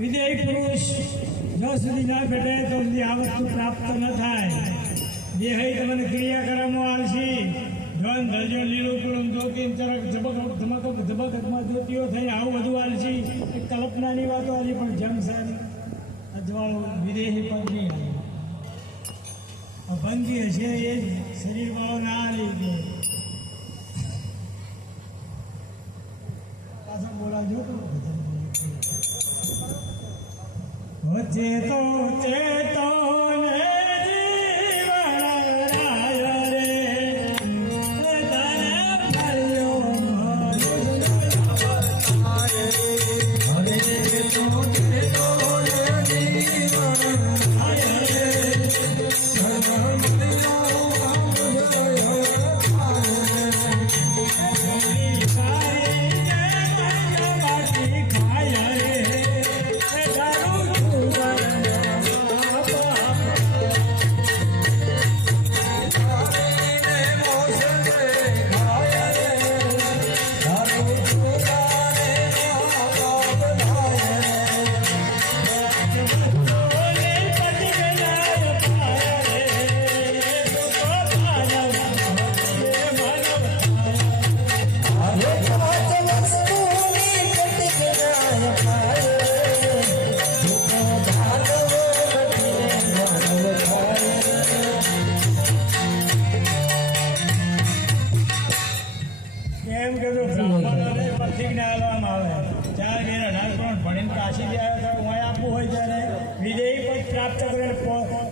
વિદેહી પુરુષ જો સુધી ના ભેટે તો સુધી આ વસ્તુ પ્રાપ્ત ન થાય. દેહી તમને ક્રિયાકર્મો આવશે. ધન ધજો લીલું કુળું ધોતી ચરક ધબકમાં ધોતીઓ થઈ આવું બધું આવશે. એ કલ્પનાની વાતો આવી પણ જમસન અજવાળું વિદેહી પદ નહીં આવે. અભંગી હશે એ શરીર વાળો ના લીધે પાછા બોલાવજો તો ચેતો ચેતો ને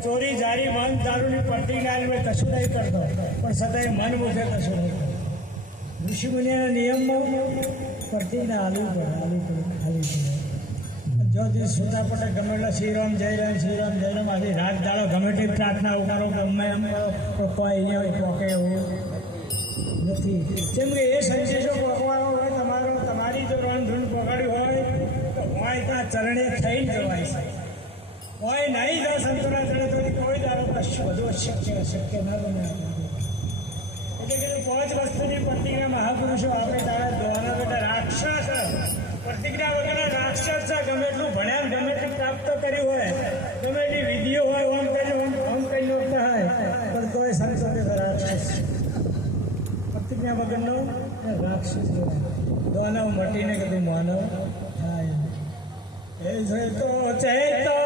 ચોરી જારી મન દારૂની પ્રતિજ્ઞા કશું નહીં કરતો પણ સદાય મન મુખે કશું નહીં કરતો. ઋષિમુનિના નિયમમાં પ્રતિજ્ઞા હાલવી પડે. જો તે સુતા પટે ગમે એટલા શ્રીરામ જયરામ આજે રાત દાડો ગમે તે પ્રાર્થના ઉકારો ગમે એમ કરો કોઈ અહીંયા પોકે એવું નથી. જેમ કે એ સંદેશો પોકવાનો હોય તમારી જો રણ ધૂન પકડ્યું હોય તો હોય ત્યાં ચરણે થઈને જવાય છે. કોઈ નહીં જાય સંતોના ચડે તો કોઈ દાડો કશું બધું અશક્ય ના બને. એટલે કે 5 વસ્તુની પ્રતિજ્ઞા મહાપુરુષો આપણે તારા દોવાના બેટા રાક્ષસ પ્રતિજ્ઞા વગરના રાક્ષસ છે. ગમે એટલું ભણ્યા ગમે એટલું પ્રાપ્ત કર્યું હોય ગમે એટલી વિધિઓ હોય ઓમ કઈ નોખતા હોય પણ કોઈ સંતો રાક્ષસ પ્રતિજ્ઞા વગરનો રાક્ષસ દોનાવ મટીને કદી માનવ થાય. એ તો ચેતો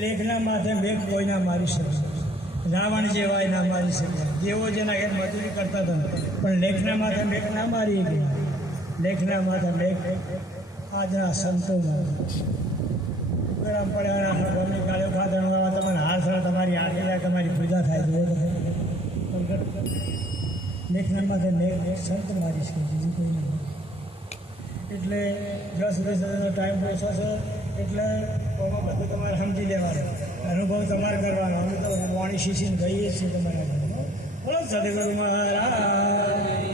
લેખના માથે મેઘ કોઈ ના મારી શકે. રાવણ જેવા ના મારી શકે. જેવો જેના ઘેર મજૂરી કરતા હતા પણ લેખના માથે મેઘ ના મારી ગયા. લેખના માથે મેઘ આજના સંતોમાં ગરમ પડ્યા ગમે કાળો ખાતરવાળા તમારે હાર સર તમારી આરતી તમારી પૂજા થાય છે. લેખના માથે મેઘ સંત મારી શકે બીજું કોઈ નહીં. એટલે 10 વર્ષનો ટાઈમ ઓછો છે એટલે બધું તમારે સમજી લેવાનું અનુભવ તમારે કરવાનો. અમે તો વાણી શીશીને કહીએ છીએ તમારા બોલો સદગુરુ મહારાજ.